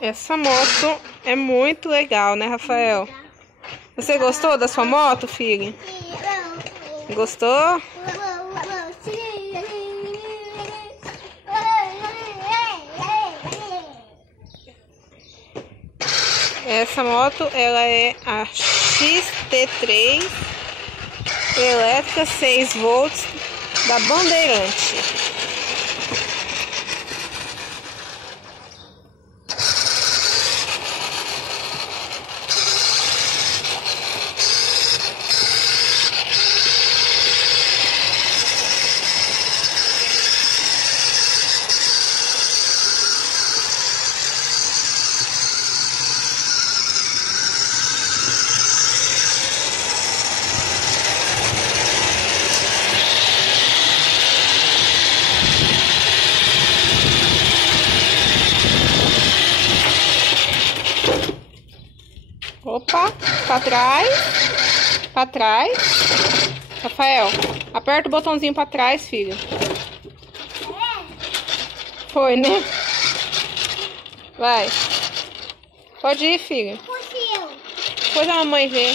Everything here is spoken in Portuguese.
Essa moto é muito legal, né, Rafael? Você gostou da sua moto, filho? Gostou? Essa moto, ela é a XT3 elétrica 6 volts da Bandeirante. Opa, pra trás, pra trás. Rafael, aperta o botãozinho pra trás, filho. Foi, né? Vai. Pode ir, filho. Depois a mamãe vê.